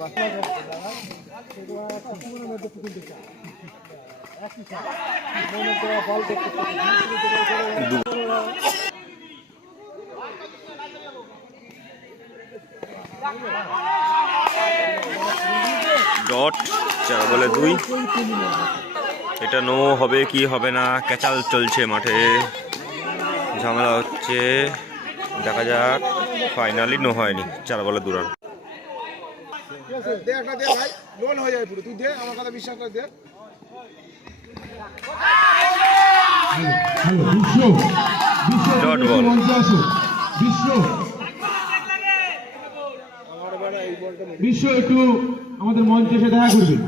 Dot 4 বলে 2। এটা no হবে কি হবে না, ক্যাচাল চলছে মাঠে, ঝামেলা হচ্ছে, দেখা যাক। ফাইনালি নো হয়নি, 4 বলে 2 রান। Dot ball. বিশ্ব একটু আমাদের মঞ্চে এসে দেখা করবেন।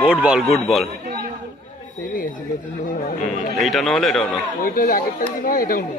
Good ball, good ball. এইটা না হলে এটাও না। ওইটা আগেরটা যদি নয় এটাও না।